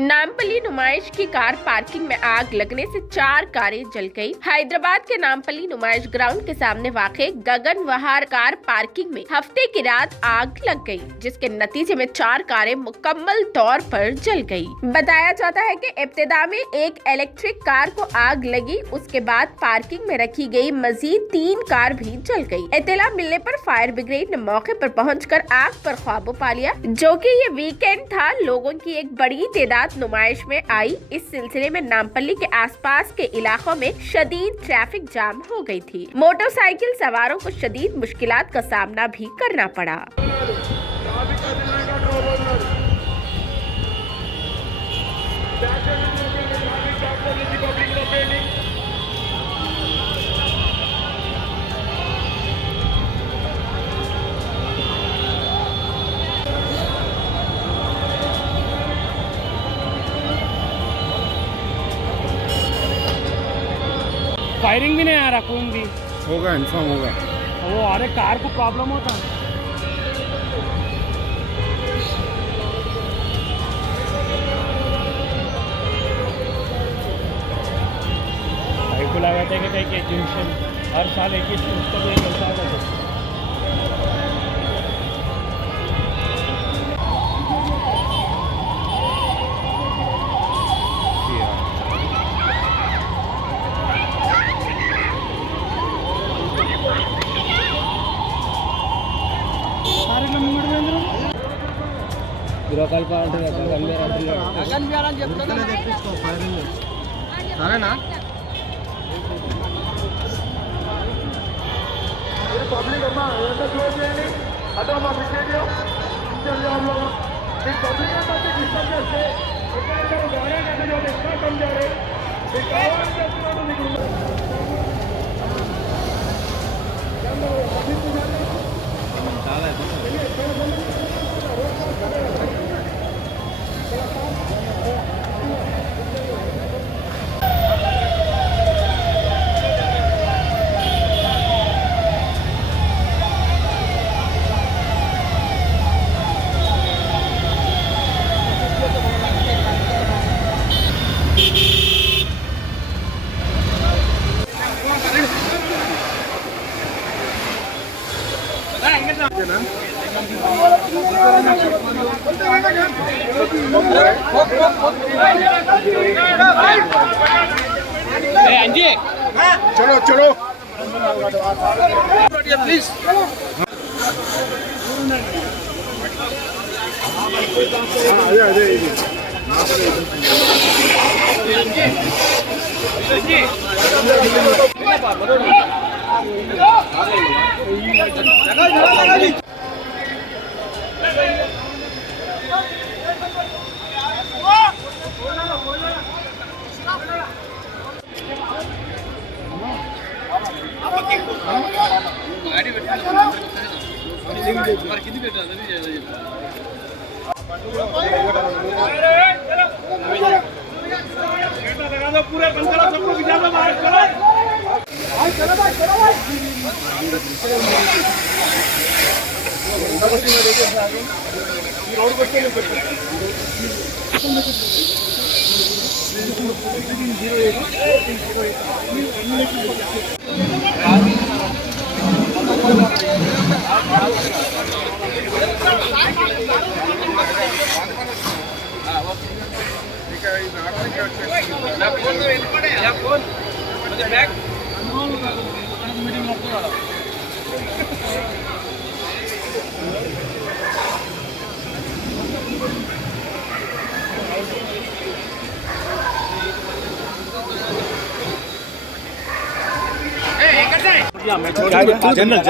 नामपल्ली नुमाइश की car parking में आग लगने से 4 कारें जल गई। हैदराबाद के नामपल्ली नुमाइश ग्राउंड के सामने वाक़े गगन विहार कार पार्किंग में हफ्ते की रात आग लग गई, जिसके नतीजे में 4 कारें मुकम्मल तौर पर जल गई। बताया जाता है कि इब्तिदा में एक इलेक्ट्रिक कार को आग लगी, उसके बाद पार्किंग में रखी गई मजीद 3 कार भी जल गई। इत्तला मिलने पर फायर ब्रिगेड ने मौके पर पहुंचकर आग पर काबू पा लिया। जो कि ये वीकेंड था, लोगों की एक बड़ी तादाद नुमाइश में आई। इस सिलसिले में नामपल्ली के आसपास के इलाकों में शदीद ट्रैफिक जाम हो गई थी। मोटरसाइकिल सवारों को शदीद मुश्किलात का सामना भी करना पड़ा। फायरिंग भी नहीं आ रहा, कौन भी होगा, इन्फॉर्म होगा। वो अरे कार को प्रॉब्लम होता को लगाते हैं कि जंक्शन हर साल एक ही उसका भी चलता है। సరేనా పబ్లిక్ అమ్మా ఎంత క్లోజ్ చేయండి అదో మా బిస్కెట్ పబ్లిక్ అంతా డిస్టర్బ్ చేస్తే ఎక్కడెక్కడ గవర్నమెంట్ అంటే ఎక్కడ కమ్మారు మీకు కావాలని చెప్తున్నాను మీకు चलो चलो प्लीज। पूरे बंद करो, सबको इजाजत बाहर चलो। चलो भाई, चलो भाई। रोड को चलो। जनरल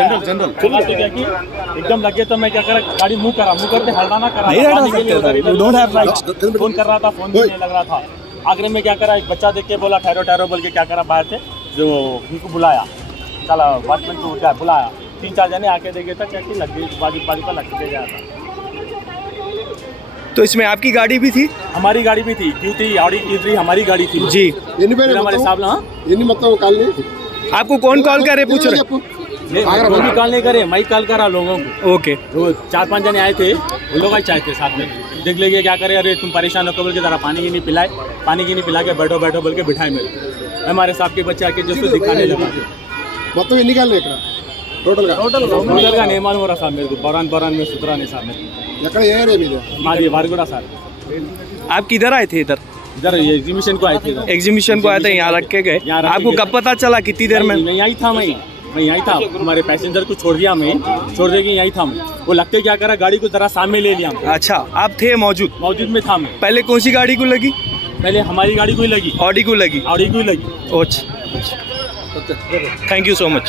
एकदम लगे तो मैं क्या करा, गाड़ी मुंह करते हल्ला करा, नहीं हटा सकते, डोंट हैव राइट। फोन कर रहा था, फोन भी नहीं लग रहा था। आखिर में क्या करा, एक बच्चा देख के बोला ठहरो ठहरो बोल के क्या करा, बाहर थे जो उनको बुलाया, चला वॉचमैन को उठा बुलाया, 3-4 जने आके देखे था क्या लग गई, बाजू पर लग के गया था। तो इसमें आपकी गाड़ी भी थी? हमारी गाड़ी भी थी, Q3 ऑडी Q3 हमारी गाड़ी थी जी। हमारे साहब ना आपको कौन कॉल करे पूछ रहे? कोई भी कॉल नहीं करे, मैं कॉल करा लोगों को। ओके, 4-5 जने आए थे, उन लोग ही चाहते साथ में। देख लीजिए क्या करे, अरे तुम परेशान हो बोल के जरा पानी की नहीं पिलाए, पानी की नहीं पिला के बैठो बैठो बोल के बिठाए मेरे। हमारे साहब के बच्चे आके जो दिखाने लगा మొత్తం ఎన్ని కాళ్ళు ఇక్కడ టోటల్గా टोटल का नहीं मालूम हो रहा साहब मेरे को, बरान में सुधरा नहीं साहब मेरे ఎక్కడ ఏ ఏరియా మీది मारी वारगुड़ा साहब। आप किधर आए थे इधर? इधर ये एग्जीबिशन को आए थे इधर। एग्जीबिशन को आए थे, यहाँ रख के गए। यहाँ रख के आपको गए। कब पता चला, कितनी देर में? मैं यहीं था, मैं यहीं था, हमारे पैसेंजर को छोड़ दिया, मैं छोड़ दे के यहीं था मैं। वो लगते क्या करा, गाड़ी को जरा सामने ले लिया मैं। अच्छा, आप थे मौजूद? मौजूद में था मैं। पहले कौन सी गाड़ी को लगी? पहले हमारी गाड़ी को ही लगी, ऑडी को लगी। ऑडी को ही लगी। अच्छा, थैंक यू सो मच।